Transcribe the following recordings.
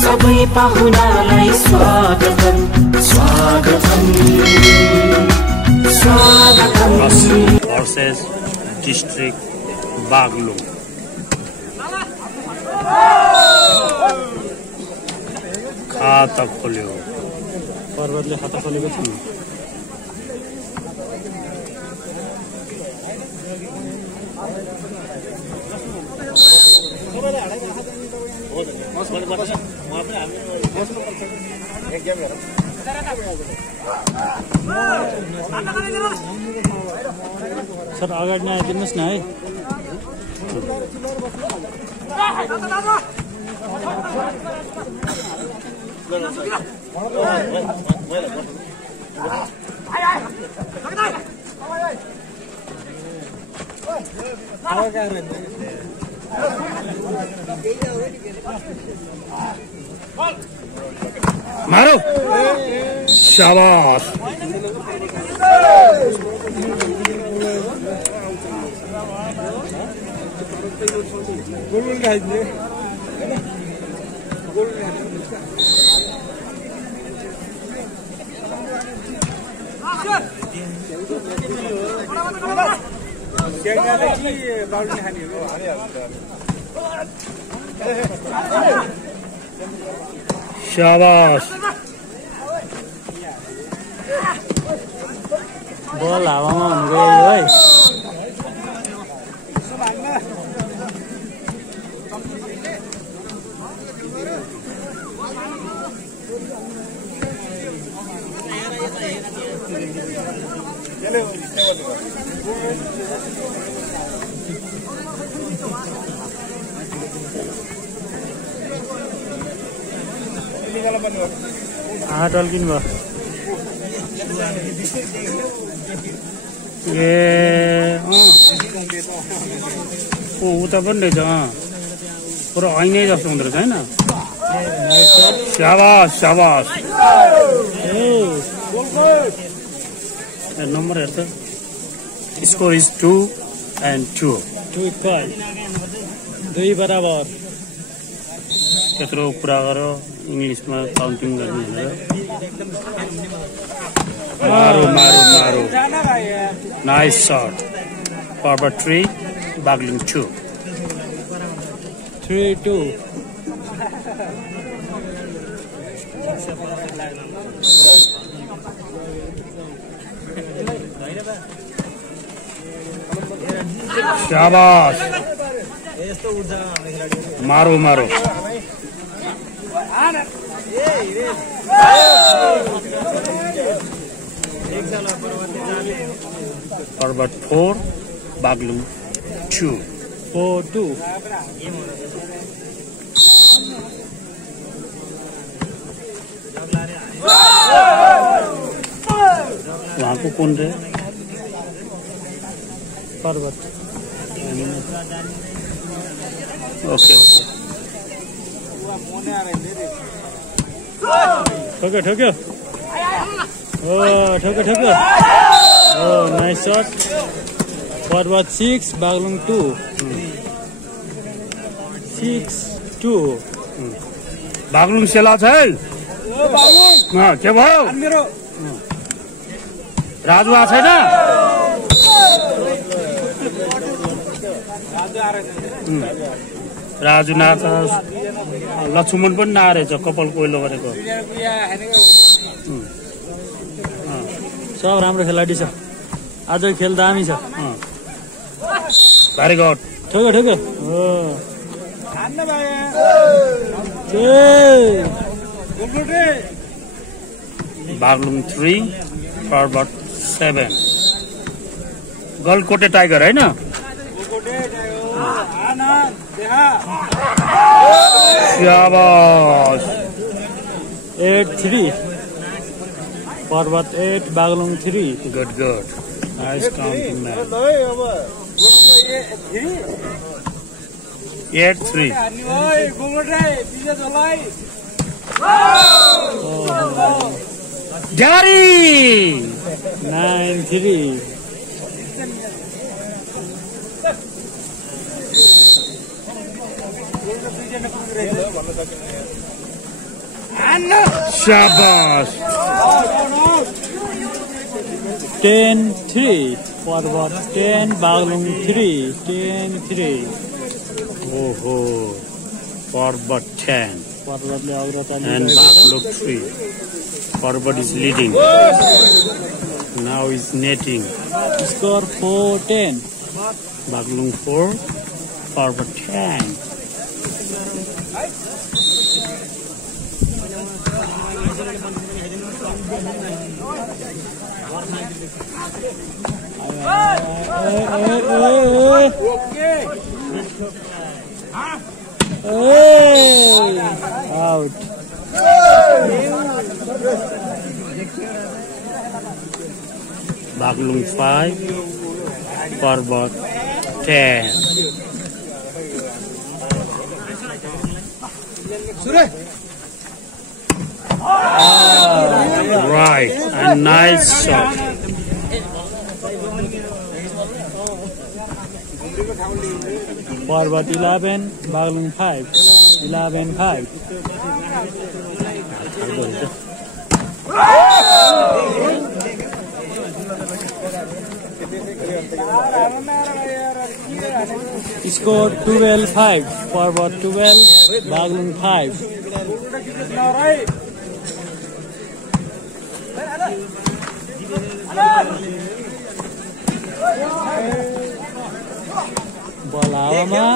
सबै पाहुनालाई स्वागतम स्वागतम स्वागतम। Horses District Baglung। खाता खोल्यो, पर्वतले खाता खोलेको छ। सर अगाडि नआइदिनुहोस् न है। मारो, शाबाश। शाबाश। बल हावामा हुन गयो है। टल्किनु भयो। उता पनि रहेछ। पुरा ऐनै जस्तो हुँदो रहेछ होइन। शाबाश शाबाश। नम्बर हेर्छ। स्कोर इज 2 and 2 इक्वल, 2 बराबर। त्यत्रो कुरा गरो इंग्लिश में काउंटिंग गर्नु भनेर। मारो मारो मारो। Nice shot. पर्वत 3 बागलुङ 2। 3-2। शाबाश। मारो मारो। पर्वत 4 बागलुङ 2। 4-2। वहाँ को कौन रहे? पर्वत। Okay okay. ठोक्यो ठोक्यो। ठोक्यो ठोक्यो। Nice shot. पर्वत 6 बागलुङ 2। 6-2। बागलुङ सेला छ है। के भयो? राजु आएको छैन? राजु नाच। लक्ष्मण पनि नआएछ, कपाल कोइलो गरेको। सब राम्रो खेलाडी छ। आज खेल दामी छ। Very good. ठोक्यो ठोक्यो। बागलुङ 3 पर्वत 7। गलकोटे टाइगर होइन? शाबाश। 8-3। Parbat 8 Baglung 3। Good good. Nice counting man. 8-3। जारी। 9-3। शाबाश 10-3 forward 10 Baglung 3 10-3 ओहो forward 10 forward ले अग्रता and Baglung 3 forward is leading now is netting score 4-10 Baglung 4 forward 10 out Baglung 5 forward 10 right and nice shot forward 11 Baglung 5 11-5 score 12-5 forward 12 Baglung 5 ball hawama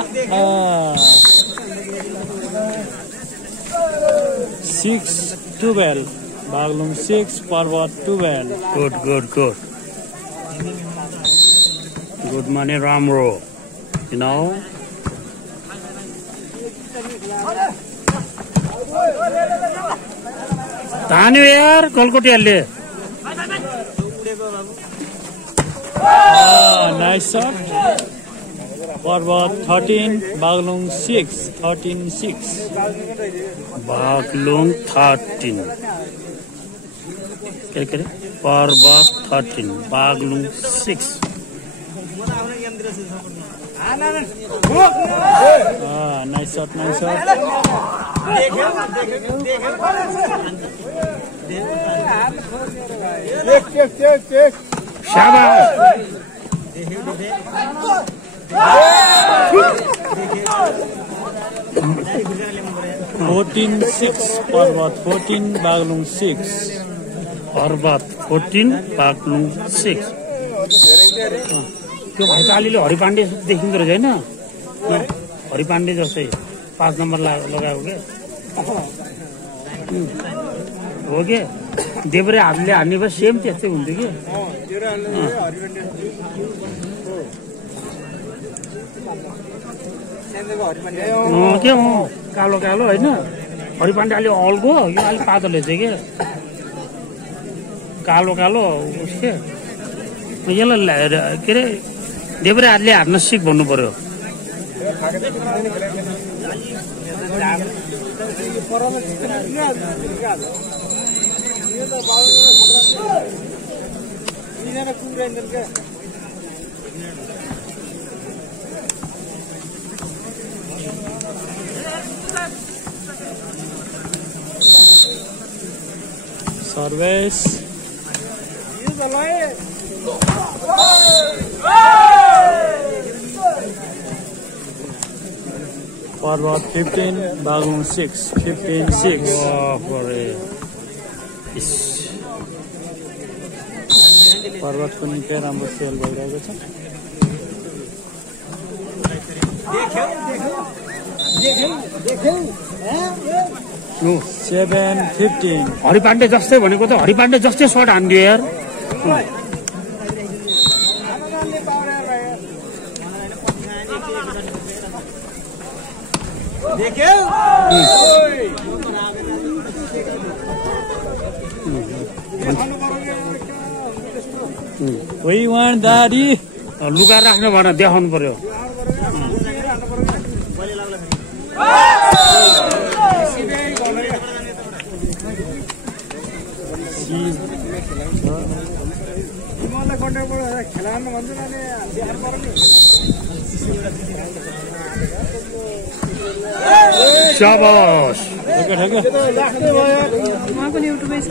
6-12 Baglung 6 forward 12 good money Ramro you know तान्यो यार कलकटियाले nice shot forward 13 Baglung 6 13-6 Baglung 13 करे forward 13 Baglung 6 nice shot शाबाश 14-6 forward 14 Baglung 6 forward 14 Baglung 6 त्यो भाइ त अलिअलि हरिपाण्डे देखिँदो रहेछ हैन हरिपाण्डे जस्तै 5 नम्बर लगाएको के हो के देब्रे हातले हान्ने भए सेम त्यस्तै हुन्थ्यो के के कालो कालो हैन हरिपाण्डे अलि अल्गो यो अलि पातलो रहेछ के कालो कालो उसके यसलाई के अरे देब्रे हातले हान्न सिक भन्नु पर्यो service forward 15 Baglung 6 15-6 forward को निकै राम्रो सेल भइरहेको छ 7-15 हरिपाण्डे जस्तै भनेको त हरिपाण्डे जस्तै सर्ट हान्दियो यार We want daddy लुगा राख्नु भएन देखाउनु पर्यो शाबाश उहाँको नि युट्युबै छ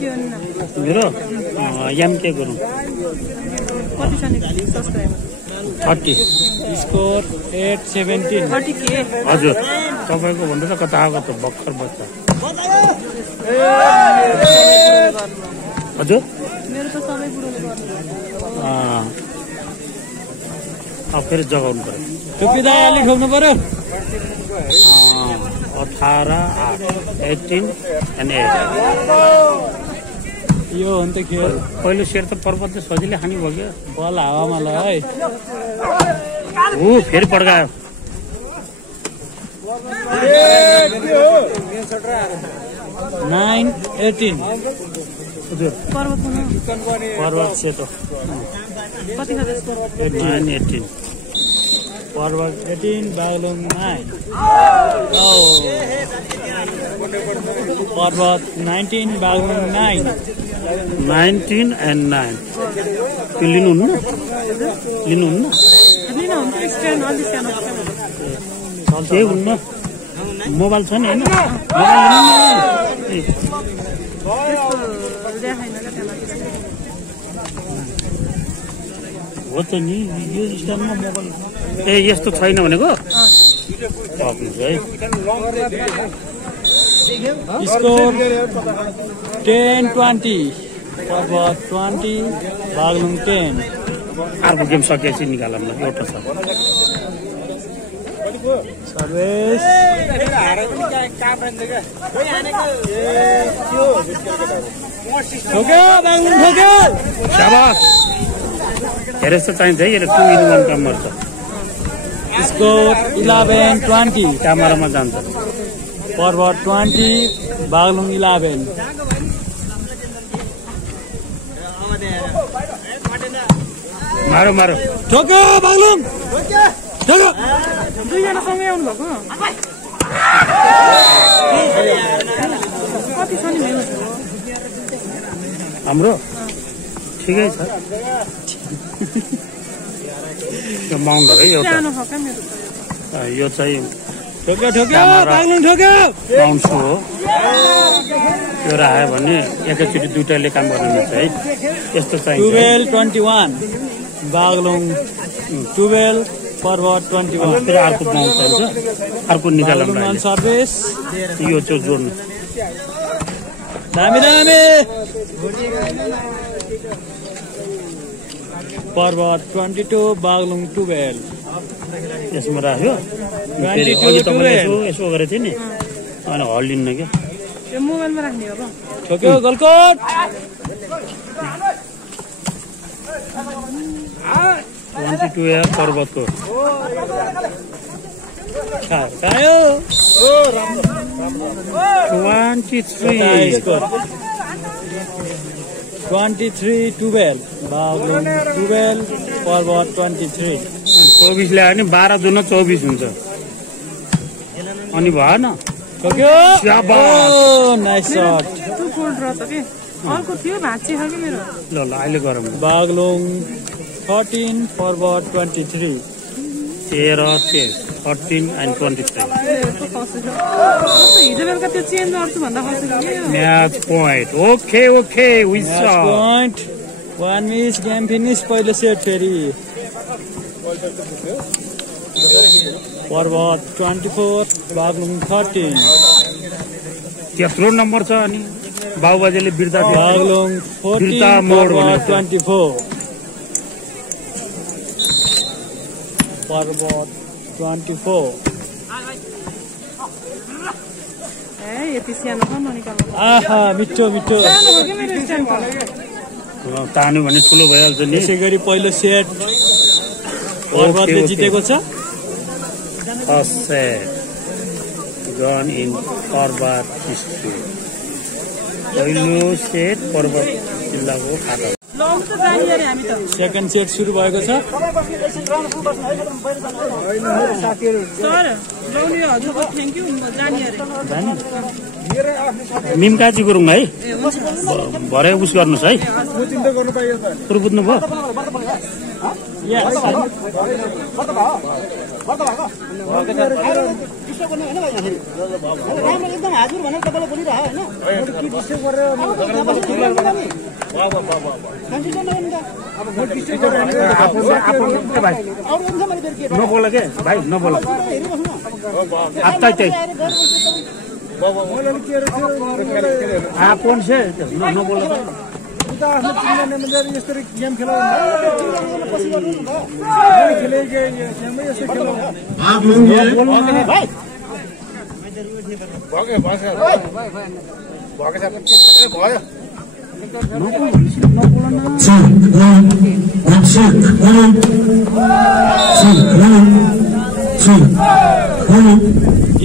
के भन्नु मेरो याम के गरौँ कति छ नि सब्स्क्राइबर 30 स्कोर 8-17 30 के हजुर तपाईँको भन्दा त कता आएको त भर्खर बच्चा हजुर मेरो त सबै बुढोले गर्नु अब फेरि जगाउनु पर्यो टुपिदा अलि ठोक्नु पर्यो 18 18 and 8 यो हो नि त खेल पहिलो सेट त पर्वत सजिलै खानी भयो बल हावामा ल है ऊ फेरि पड्कायो 9-18 हजुर पर्वतको न पर्वत सेतो कति छ त्यसको 9-18 पर्वत 18 बागलुङ 9 पर्वत 19 बागलुङ 9 19 and 9 त्यो लिनुहुन्न लिन हुन्छ स्क्यान अलि सानो केही हुन्न मोबाइल छ नि होइन हो त नि यो स्ट्यान्डमा मोबाइल ए यस्तो छैन भनेको है स्कोर 10-20 पर्वत 20 बागलुङ 10 अर्को गेम सकेपछि निकालौँ न एउटा छ सर्भिस ठोक्यो बागलुङ ठोक्यो शाबास हेरे जस्तो चाहिन्छ है यसले 2 in 1 काम गर्छ स्कोर 11-20 क्यामेरामा जान्छ पर्वत 20 बागलुङ 11 मारो मारो ठोक्यो बागलुङ ठोक्यो दुईजना सँगै आउनु भएको कति छ नि मेरो हाम्रो ठिकै छ यो माउन्ट हो है एउटा सानो छ क्या मेरो यो चाहिँ ठोक्यो ठोक्यो बागलुङ ठोक्यो माउन्ट सो हो यो राख्यो भने एकैचोटि दुइटाले काम गर्न मिल्छ है यस्तो चाहिन्छ 12-21 बागलुङ 12 पर्वत 21 फेरि अर्को माउन्ट चाहिन्छ अर्को निकालौँ न अहिले। सर्भिस यो चाहिँ जोड्नु दामी दामी पर्वत 22 बागलुङ 12 यसमा राख्यो फेरि 22 अघि तपाईँले यसो गरेको थिएँ नि अनि हल्लिन्न क्या यो मोबाइलमा राख्ने हो ठोक्यो गलकोट 22 पर्वतको खायो 23-12 बागलुङ 12 पर्वत 23 24 ल्यायो भने 12 जुन 24 हुन्छ अनि भएन ठोक्यो शाबास। नाइस शट त्यो कोल्ड रहेछ कि अर्को थियो भाँची छ कि मेरो ल अहिले गरौँ बागलुङ 13 पर्वत 23 13 and 23 हिजो बेलुका त्यो चेन्ज गर्छु भन्दा खसेको कि म्याच पोइन्ट ओके वी Match point 1 miss game finish पहिलो सेट फेरि पर्वत 24 बागलुङ 13 त्यत्रो नम्बर छ अनि बाबुबाजेले बिर्ता बागलुङ 14 बिर्ता मोड पर्वत भनेको 24 पर्वत 24 ए यति सानो छ ननिकाल्नु आहा मिठो मिठो सानो हो कि मेरो स्ट्यान्ड तानु भने ठुलो भइहाल्छ नि यसै गरी पहिलो सेट पर्वतले जितेको छ first set gone in Parbat history पहिलो सेट पर्वत जिल्लाको खाता लङ त जाने अरे हामी त सेकेन्ड सेट सुरु भएको छ सर लाउने हजुरको थ्याङ्क यू जाने अरे निमकाजी गुरुङ है भरे उस गर्नुहोस् है कुरो बुझ्नुभयो एकदम हजुर भनेर तपाईँले बोलिरह नबोल के भाइ नबोल कौन से नबोल यसरी गेम खेला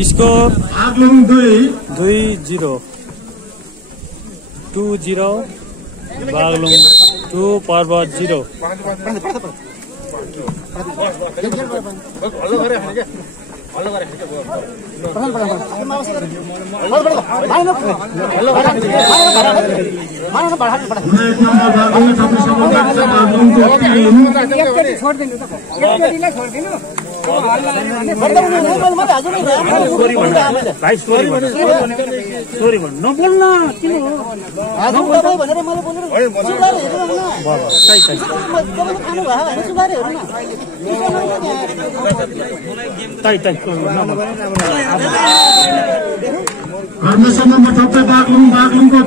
स्कोर 2-0 2-0 बागलुङ 2 पर्वत 0 सोरी भन्नु नबोल्न किन बागलुङको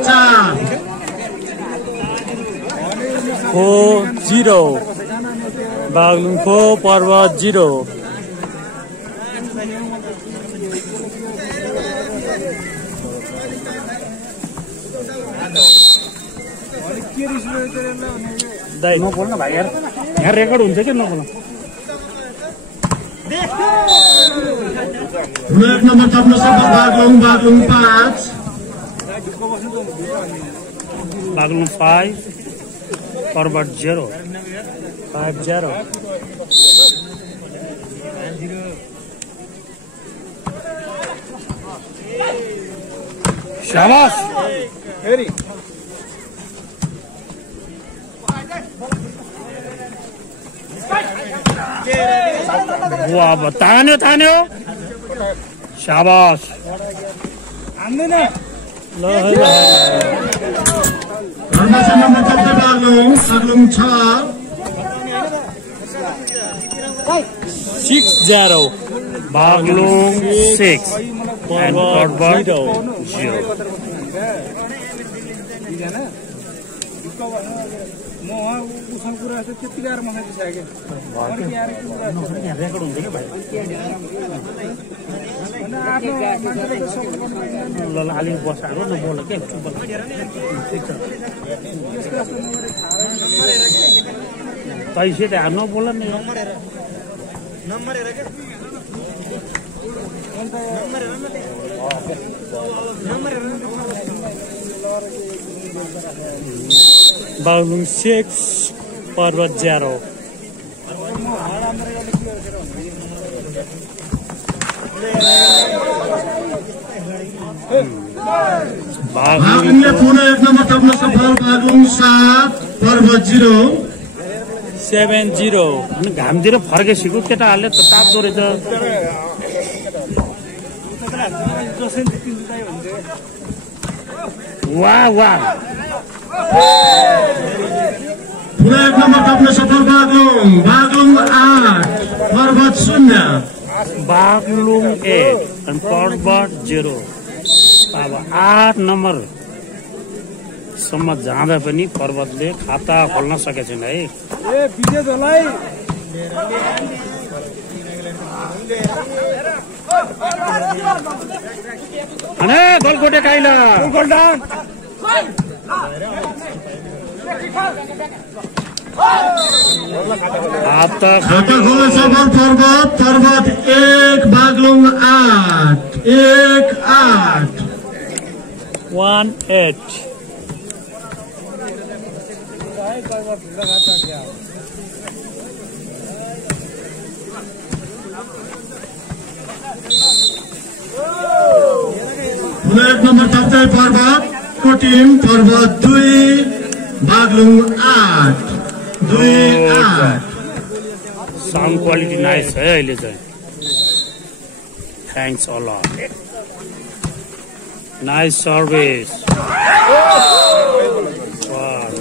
4-0 बागलुङको पर्वत 0 नबोल्न भाइ यार यहाँ रेकर्ड हुन्छ कि नबोल्न एक नम्बर थप्न सक्छ बागलुङ 5 बागलुङ 5 पर्वत 0 5-0 शाबाश वाह तान्यो शाबाश बागलुङ 6-0 बागलुङ 6 and पर्वत 0 म उसँग कुरा त्यति गाह्रो मलाई दिइसक्यो रेकर्ड हुन्छ कि भाइ ल अलि बसाएको नबोल के ठिक छ तैसे त नबोल नि बागलुङ 6 पर्वत 0 बागलुङले पुनः एक नम्बर थप्न सफल बागलुङ 7 पर्वत 0 7-0 अनि घामतिर फर्केसिको केटाहरूले त ताप्दो रहेछ वाह वाह पुनः एक नम्बर थप्न सफल बागलुङ 8 पर्वत 0 बागलुङ 8 अनि पर्वत 0 अब 8 नम्बर सम्म जाँदा पनि पर्वतले खाता खोल्न सकेको छैन है अने गलकोटे काइला खाता खोल्न सफल पर्वत 1 बागलुङ 8 1-8 बागलुङले ठुलो 1 नम्बर थप्दै पर्वतको टिम पर्वत 2 बागलुङ 8 2-8 साउन्ड क्वालिटी नाइस है अहिले चाहिँ thanks a lot nice service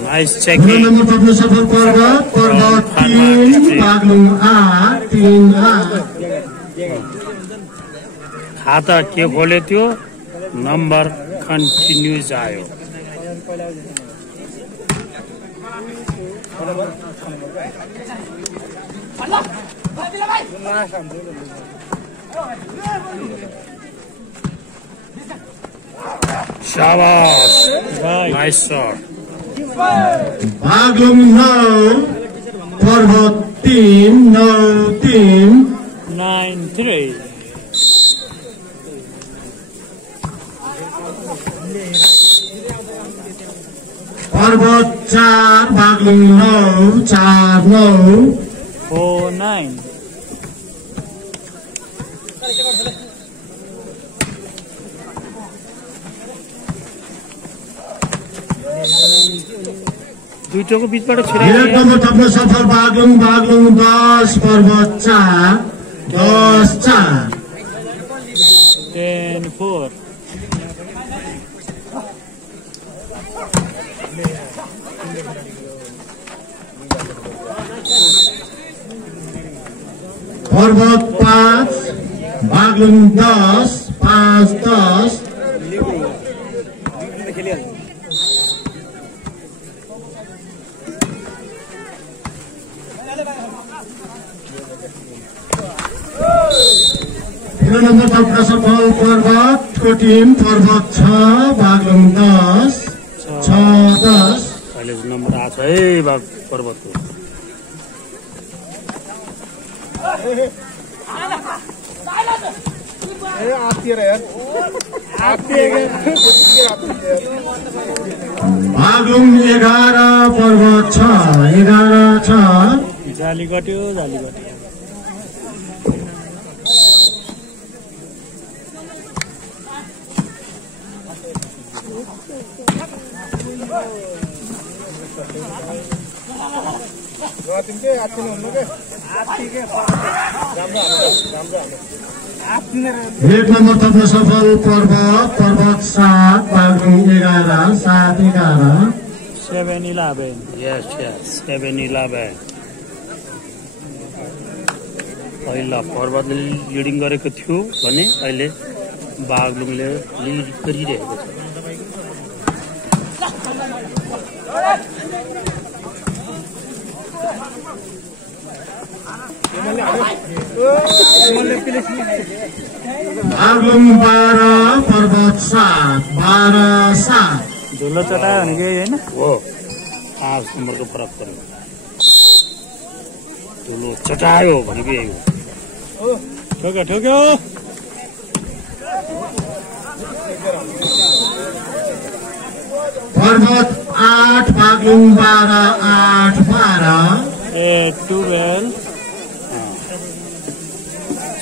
nice checking number थप्न सफल पर्वत 3 बागलुङ 8 3-8 खाता के खोले त्यो नम्बर कन्टिन्युज आयो शाबाश नाइस शॉट बागलुङ 9 पर्वत 3 9-3 9-3 पर्वत 4 बागलुङ 9 4-9 4-9 दुईटोको बीचबाट 1 नम्बर थप्न सफल बागलुङ 10 पर्वत 4 10-4 10-4 पर्वत 5 बागलुङ 10 5-10 13 नम्बर थप्न सफल पर्वतको टिम पर्वत 6 बागलुङ 10 6-10 अहिले नम्बर आछ है बाग पर्वतको बागलुङ 11 पर्वत 6 11-6 जाली कट्यो एक नम्बर थप्न सफल पर्वत 7 बागलुङ 11 7-11 7-11 यस 7-11 पहिला पर्वतले लिडिङ गरेको थियो भने अहिले बागलुङले लिड गरिरहेको छ बागलुङ 12 पर्वत 7 12-7 धुलो चटायो भने केही होइन हो 5 नम्बरको फरक पर्यो ठुलो चटायो भनेको यही हो ठोक्यो पर्वत 8 बागलुङ 12 8-12 12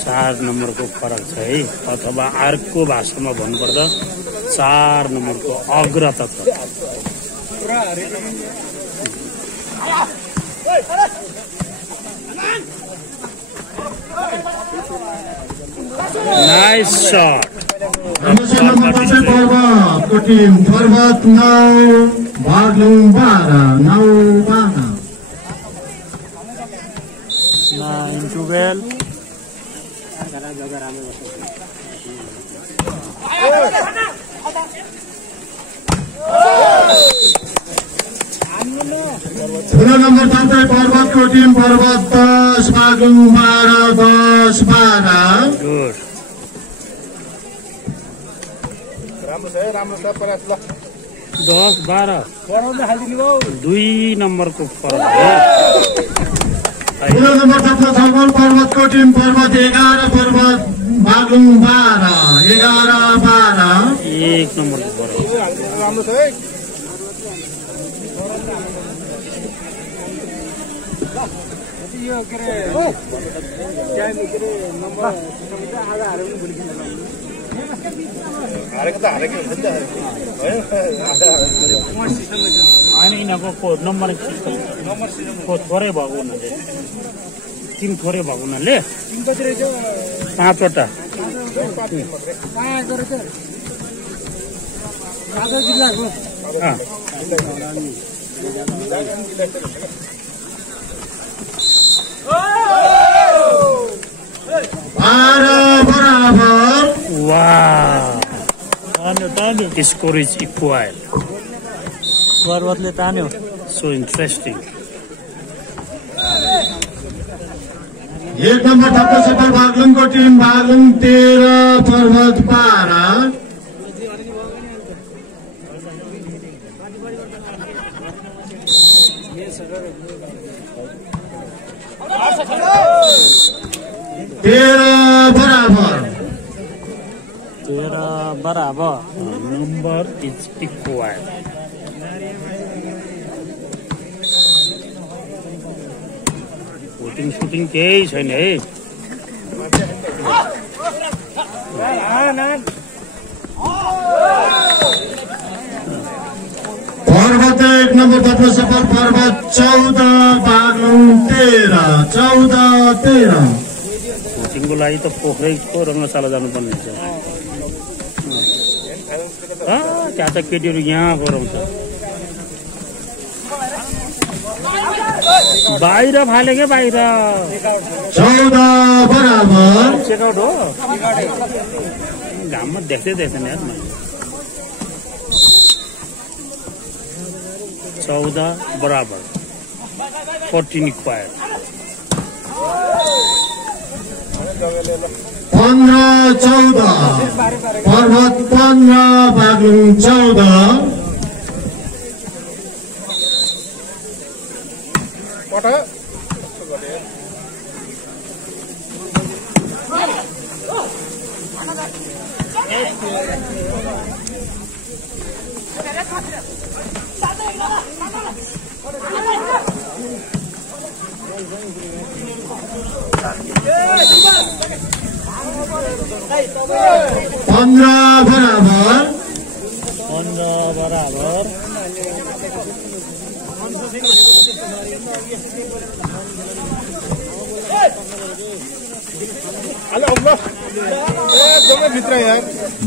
4 नम्बरको फरक छ है अथवा अर्को भाषामा भन्नुपर्दा 4 नम्बरको अग्रतत्व नाइस शॉट पर्वतको टिम पर्वत 9 बागलुङ 12 9-12 9-12 16 नम्बर थप्दै पर्वतको टिम पर्वत 10 बागलुङ 12 10-12 गुड राम्रो छ प्रयास ल 10-12 2 नम्बरको फरक हो 16 नम्बर थप्न सफल पर्वतको टिम पर्वत 11 पर्वत बागलुङ 12 11-12 1 नम्बरको फरक राम्रो छ है हारेको त हारेकै हुन्छ नि त होइन यिनीहरूको नम्बर थोरै भएको हुनाले टिम थोरै भएको हुनाले 5वटा बराबर स्कोर इज इक्वल पर्वतले तान्यो सो इन्ट्रेस्टिङ 1 नम्बर थप्न सफल बागलुङको टिम बागलुङ 13 पर्वत 12 बराबर number is equal voting shooting केही छैन है पर्वत 1 नम्बर थप्न सफल पर्वत 14 बागलुङ 13 भोटिङको लागि त पोखरैको रङ्गशाला जानुपर्ने हुन्छ त्यहाँ त केटीहरू यहाँ गराउँछ बाहिर फाले के बाहिर 14 बराबर चेकआउट हो घाममा देख्दै देख्दैन यार मैले 14 बराबर 14 इक्वायर 15-14 पर्वत 15 बागलुङ 14 बराबर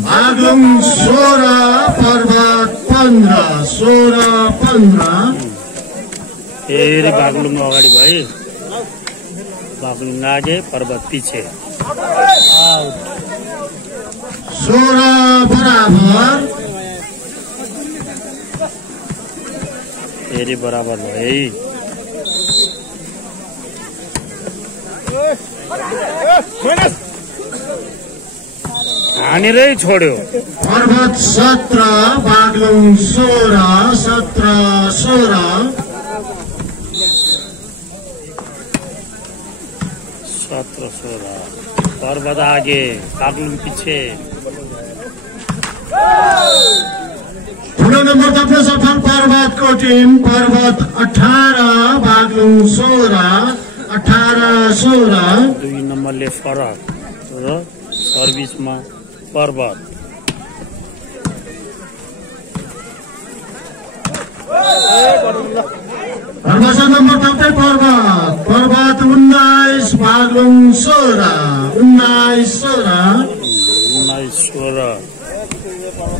बागलुङ 16 पर्वत 15 16-15 फेरि बागलुङ अगाडि भए बागलुङ आगे पर्वत पछि 16 बराबर फेरि बराबर भए हानेरै छोड्यो पर्वत 17 बागलुङ 16 17-16 17-16 पर्वत आगे बागलुङ पछि ठुलो नम्बर थप्न सफल पर्वतको टिम पर्वत 18 बागलुङ 16 18-16 2 नम्बरले फरक र सर्भिसमा पर्वत पर्वत नम्बर थप्दै पर्वत 19 बागलुङ 16 19-16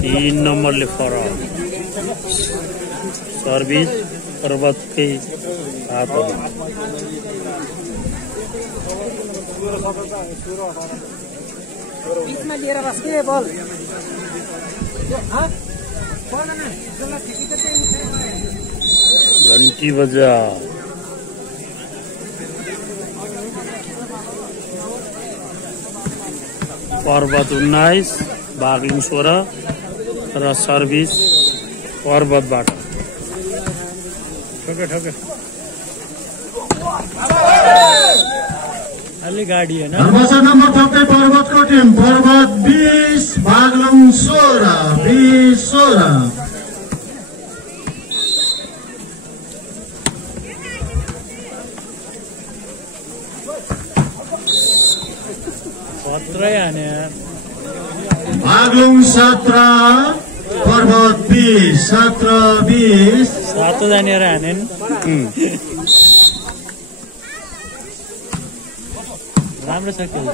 3 नम्बरले फरक सर्भिस पर्वतकै हातमा बीचमा लिएर बस्के बल घन्टी बजा पर्वत 19 बागलुङ 16 र सर्भिस पर्वतबाट ठोके अलि गाडी हैन पर्वत नम्बर थप्दै पर्वतको टिम पर्वत 20 बागलुङ 16 20-16 15 17 हाने यार बागलुङ 17 पर्वत 20 17-20 7 जानेर हाने नि राम्रो छ खेल त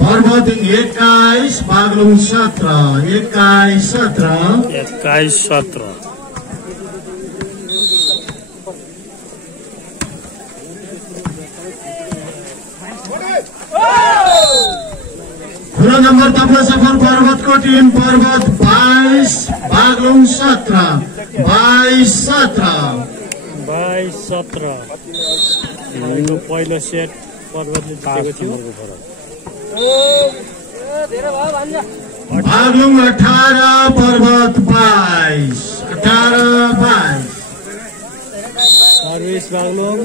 पर्वत 21 बागलुङ 17 21-17 ठुलो नम्बर तप्न सफल पर्वतको टिम पर्वत 22 बागलुङ 17 22-17 हाम्रो पहिलो सेट पर्वतले जितेको थियो बागलुङ 18 पर्वत 22 18-22 सर्भिस बागलुङ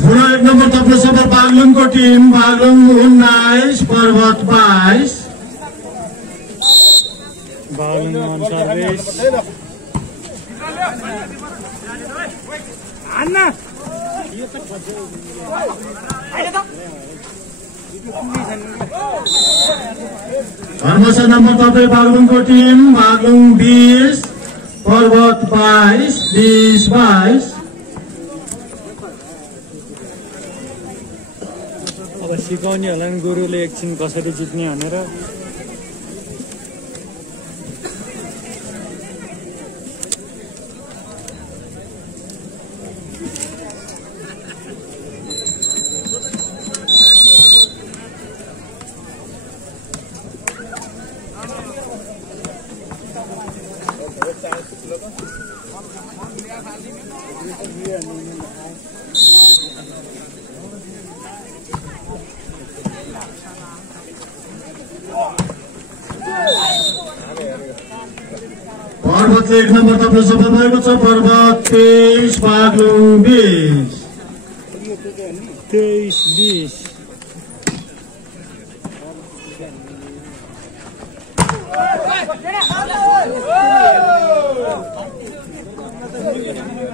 ठुलो 1 नम्बर तप्न सफल बागलुङको team Baglung 19 Parbat 22 Baglung on service धर्मसा नम्बर तपाईँ बागलुङको टिम बागलुङ 20 पर्वत 22 20-22 अब सिकाउने होला नि गुरुले एकछिन कसरी जित्ने भनेर पर्वतले 1 नम्बर तप्न सफल भएको छ पर्वत 23 बागलुङ 20 23-20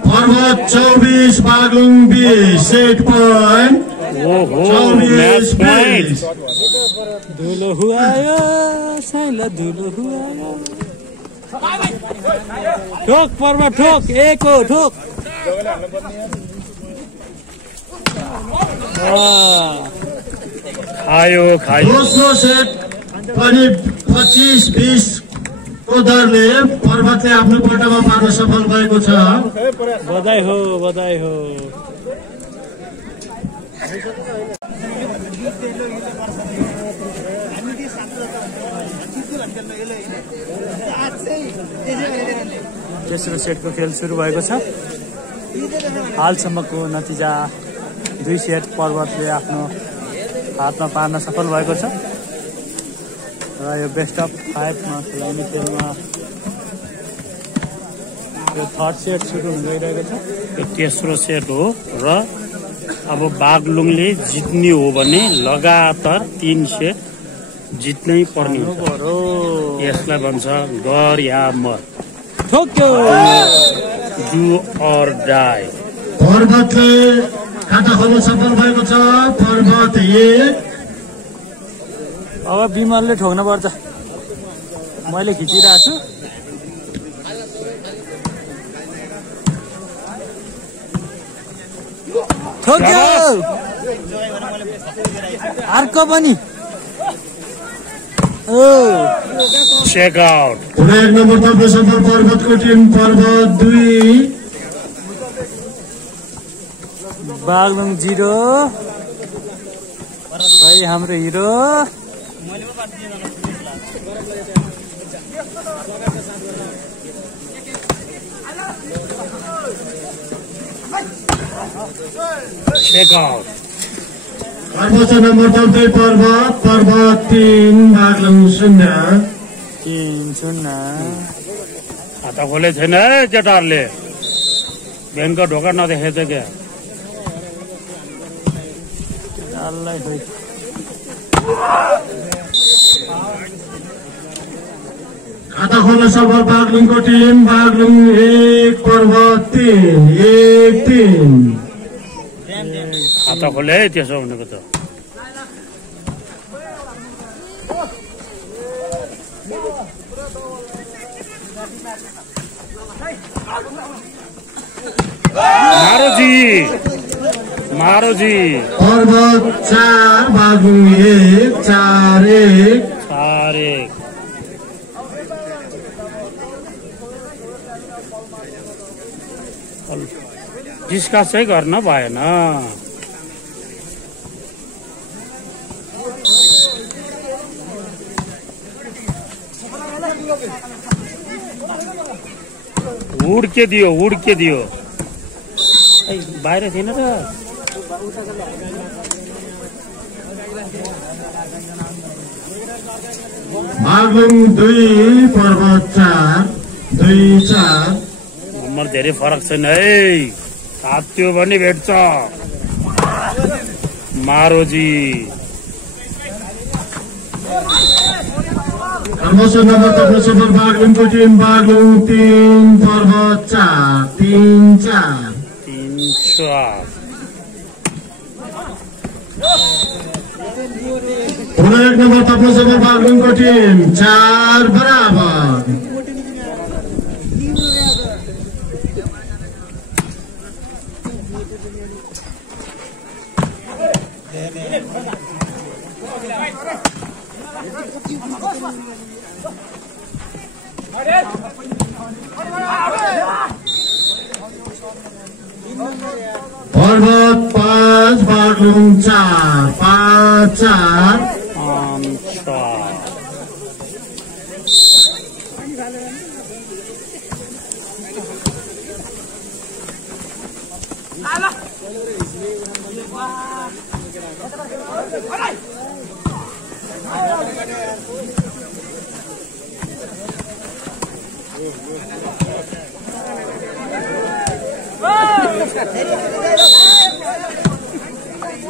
पर्वत 24 बागलुङ 20 सेट पोइन्ट ओहो म्याच पोइन्ट धुलो हुआयो साइला धुलो हुआयो ठोक पर्वत ठोक एक हो ठोक खायो दोस्रो सेट पनि 25-20 को दरले पर्वतले आफ्नो पटमा पार्न सफल भएको छ बधाई हो बधाई हो तेस्रो सेटको खेल सुरु भएको छ हालसम्मको नतिजा 2 सेट पर्वतले आफ्नो हातमा पार्न सफल भएको छ र यो बेस्ट अफ 5 मा खेलाउने खेलमा यो थर्ड सेट सुरु हुन गइरहेको छ यो तेस्रो सेट हो र अब बागलुङले जित्ने हो भने लगातार 3 सेट जित्नै पर्ने हुन्छ यसलाई भन्छ गर या मर ठोक्यो डु अर डाई पर्वतले खाता खोल्न सफल भएको छ पर्वत 1 अब विमलले ठोक्न पर्छ मैले खिचिरहेको छु ठोक्यो अर्को पनि चेक आउट 1 नम्बर तप्न सफल पर्वतको टिम पर्वत 2 बागलुङ 0 भाइ हाम्रो हिरो चेक आउट सर्वोच्च नम्बर तपाईँ पर्वत 3 बागलुङ 0 3-0 खाता खोले छैन है केटाहरूले ब्याङ्कको ढोका नदेखेछ क्या चाललाई खोइ खाता खोल्न सफल बागलुङको टिम। बागलुङ 1 पर्वत 3 1-3। खाता खोले त्यसो भनेको त मारोजी पर्वत 4 बागलुङ 1 4-1। 4-1। डिस्कस चाहिँ गर्न भएन। उड्के दियो बाहिर थिएन त। बागलुङ 2 पर्वत 4 2-4। नम्बर धेरै फरक छैन है। तात्यो भने भेट्छ मारोजी। क्रमशः नम्बर तप्न सफल बागलुङको टिम। बागलुङ 3 पर्वत 4 3-4। 3-4। पुनः 1 नम्बर तप्न सफल बागलुङको टिम। 4 बराबर। पर्वत 5 बागलुङ 4 5-4।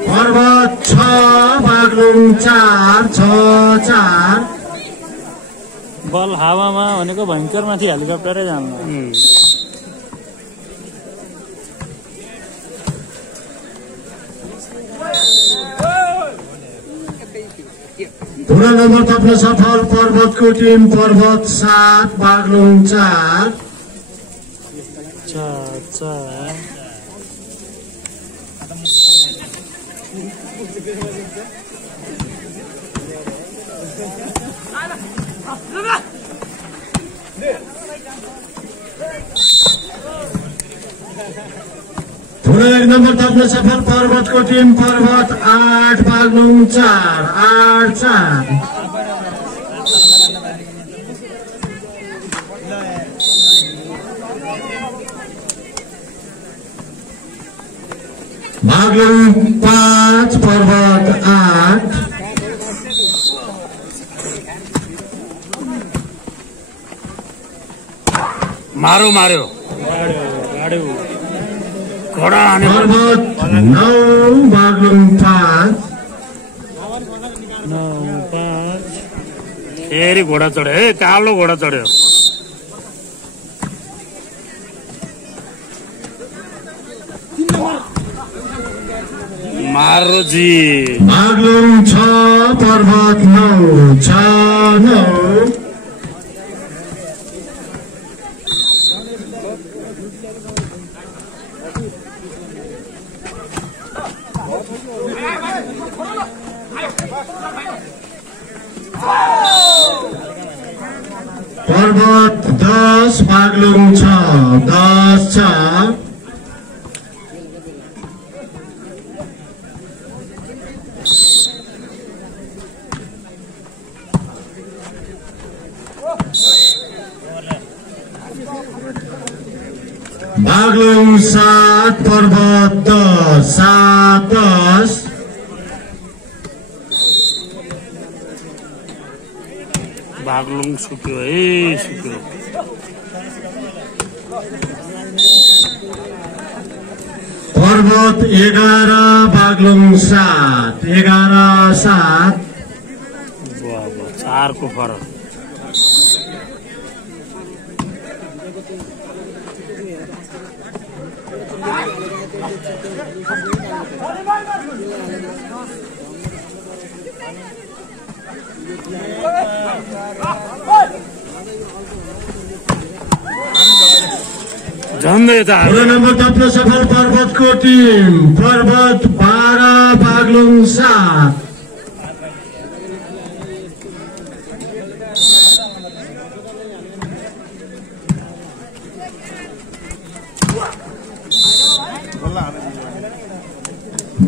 पर्वत 6 बागलुङ 4 6-4। बल हावामा भनेको भयङ्कर माथि हेलिकप्टरै जान्न। पुनः नम्बर तप्न सफल पर्वतको टिम। पर्वत 7 बागलुङ 4 4-4। पुनः 1 नम्बर तप्न सफल पर्वतको टिम। पर्वत 8 बागलुङ 4 8-4। बागलुङ 5 पर्वत 8। मार्यो घोडा हाने। पर्वत 9 बागलुङ 5 9-5। फेरि घोडा चढ्यो है। कालो घोडा चढ्यो। मारोजी बागलुङ 6 पर्वत 9 6-9। पर्वत 10 बागलुङ 6 10-6। बागलुङ 7 पर्वत 10 7-10। बागलुङ सुक्यो है सुक्यो। पर्वत पर्वत 11 बागलुङ 7 11-7 4 को फरक झन्डै त 16 नम्बर थप्न सफल पर्वतको टिम पर्वत 12 बागलुङ 7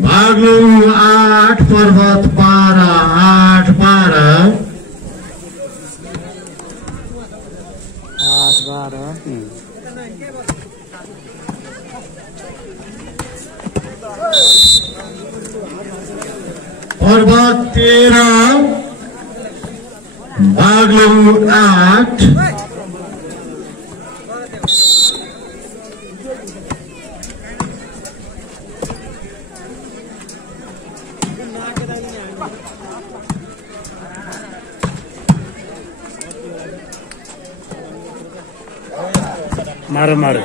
बागलुङ 8 पर्वत 12 8-12 पर्वत 13 बागलुङ 8 मारो मारो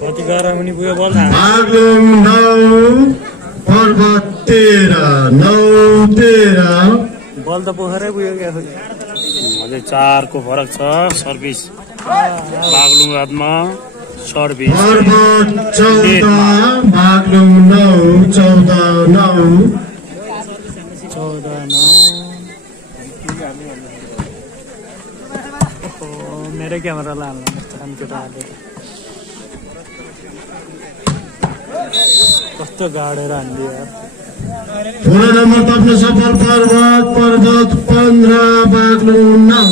कति गरम हुने पुग्यो बल बागलुङ 9 पर्वत 13 9-13 बल त पोखरै पुग्यो क्या अझै 4 को फरक छ सर्भिस बागलुङ हातमा सर्भिस पर्वत 14 बागलुङ 9 14-9 मेरै क्यामेरा लानु केटाहरूले कस्तो गाडेर हान्दियो यार 16 नम्बर थप्न सफल पर्वत 15 बागलुङ 9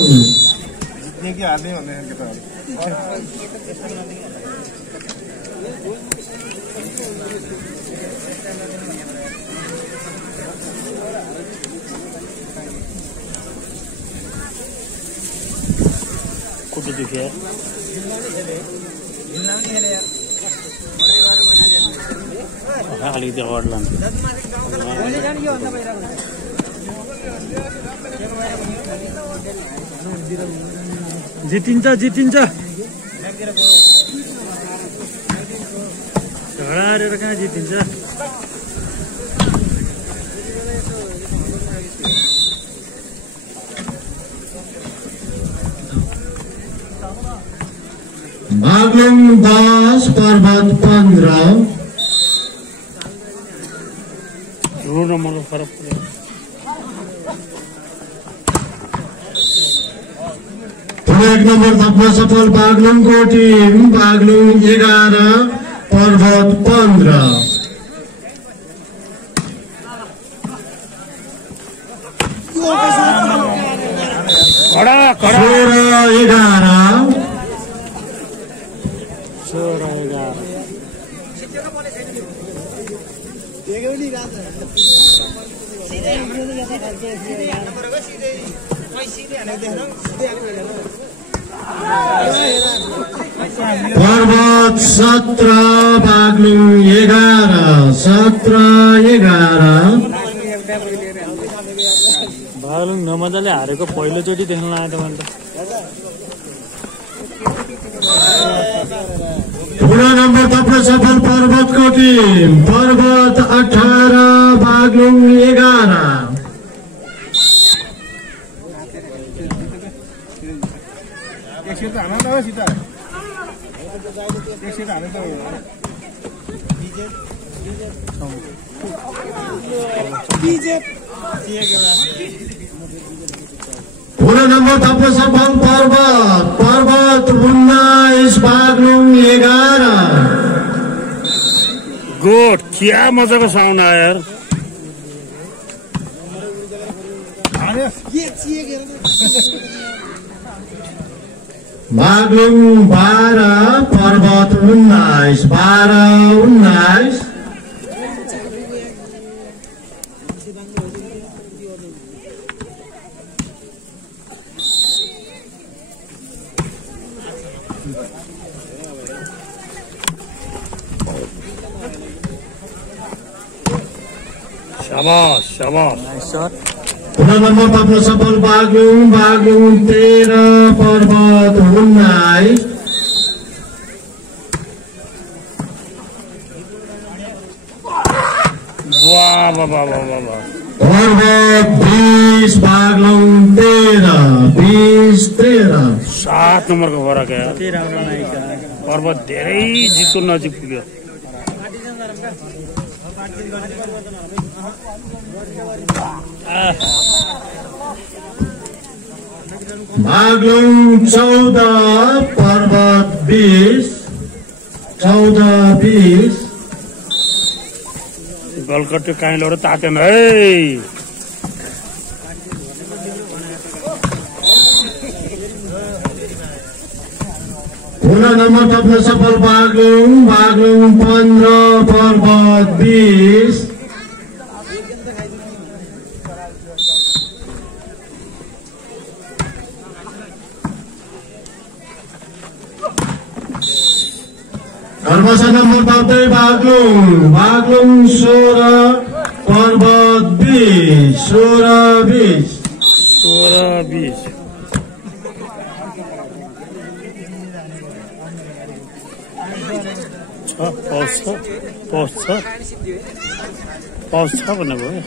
जित्ने कि हार्ने भन्ने केटाहरू कुटु दुख्यो अलिकति अड्ला जितिन्छ झगडा हारेर कहाँ जितिन्छ बागलुङ 10 पर्वत 15 ठुलो नम्बरको फरक पर्यो 1 नम्बर थप्न सफल बागलुङको टिम बागलुङ 11 पर्वत 15 कडा 16-11 पर्वत 17 बागलुङ 11 17-11 बागलुङ नमजाले हारेको पहिलोचोटि देख्न आयो त मैले त 16 नम्बर थप्न सफल पर्वतको टिम पर्वत 18 बागलुङ 11 एक सीट हाल्नु त हो सीता एक सीट हाल्नु त हो 16 नम्बर थप्न सफल पर्वत 19 बागलुङ 11 गुड क्या मजाको साउन्ड आयो यार बागलुङ 12 पर्वत 19 12-19 16 शाबाश शाबाश नाइस शट 15 नम्बर तप्न सफल बागलुङ 13 पर्वत 19 वाह वाह वाह वाह वाह वाह पर्वत 20 बागलुङ 13 7 नम्बरको फरक है कति राम्रो नाइस पर्वत धेरै जित्को नजिक पुग्यो बागलुङ 14 पर्वत 20 गलकट्टो काइलोहरू तातेन है 16 नम्बर तप्न सफल बागलुङ 15 पर्वत 20 कर्मश नम्बर तप्दै बागलुङ 16 पर्वत 20 16-20 पाउस छ भन्नुभयो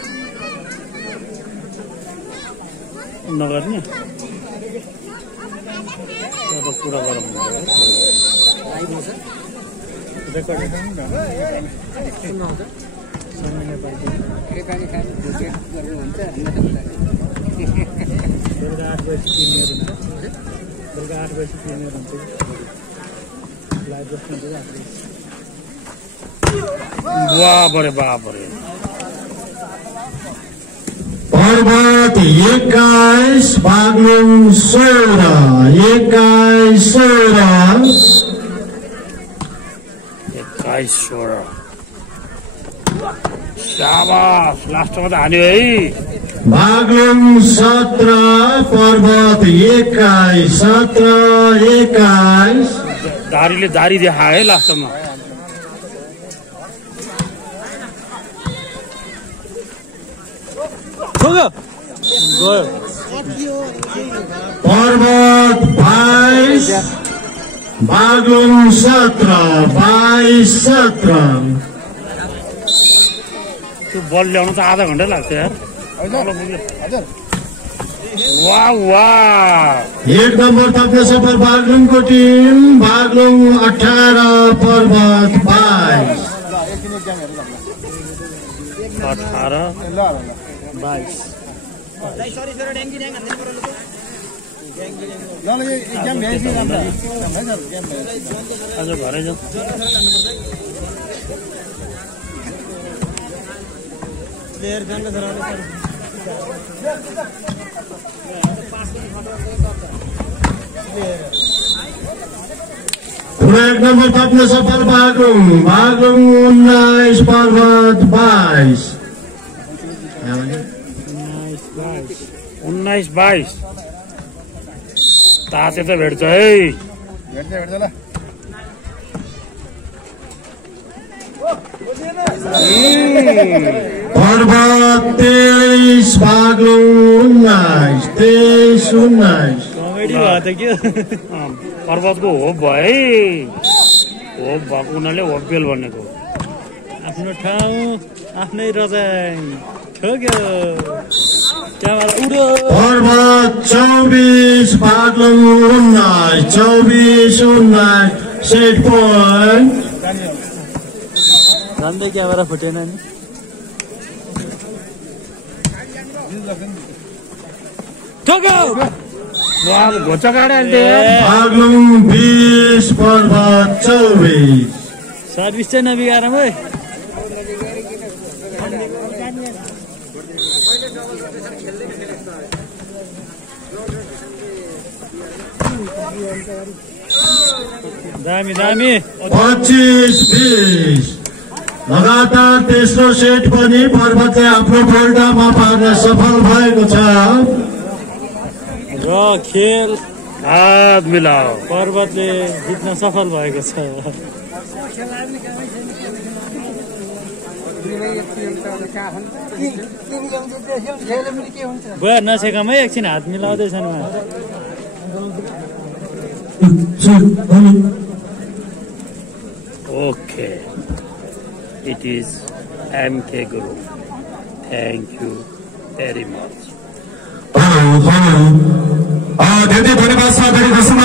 नगर्ने अब कुरा गरौँ बाबरे बाबरे पर्वत 21 बागलुङ 16 शाबाश लास्टमा त हान्यो है बागलुङ 17 पर्वत 21 दारीले दारी देखायो है लास्टमा पर्वत 22 बागलुङ 17 त्यो बल ल्याउनु त आधा घन्टा लाग्छ यार वाह वाह 1 नम्बर तप्न सफल बागलुङको टिम बागलुङ 18 पर्वत 22 आज घरै जाउँ एक नम्बर तप्न सफल बागलुङ 19 पर्वत 22 19-22 ताते त भेट्छ है पर्वत 23 बागलुङ 19 कमेडी भयो त के पर्वतको होप भयो है होप भएको उनीहरूले होपबेल भनेको आफ्नो ठाउँ आफ्नै रजाइ ठोक्यो त्यहाँबाट उडो पर्वत 24 बागलुङ 19 सेट पोइन्ट झन्डै क्यामेरा फुटेन नि ठोक्यो घोचा काट्यो बागलुङ 20 पर्वत 24 सर्भिस चाहिँ नबिगार है दामी दामी 25-20 लगातार तेस्रो सेट पनि पर्वतले आफ्नो फोल्डामा पार्न सफल भएको छ र खेल हात मिलाओ पर्वतले जित्न सफल भएको छ बुवा नसेकामै एकछिन हात मिलाउँदैछन् उहाँ। Okay, it is MK Group. Thank you very much. धेरै धन्यवाद छ।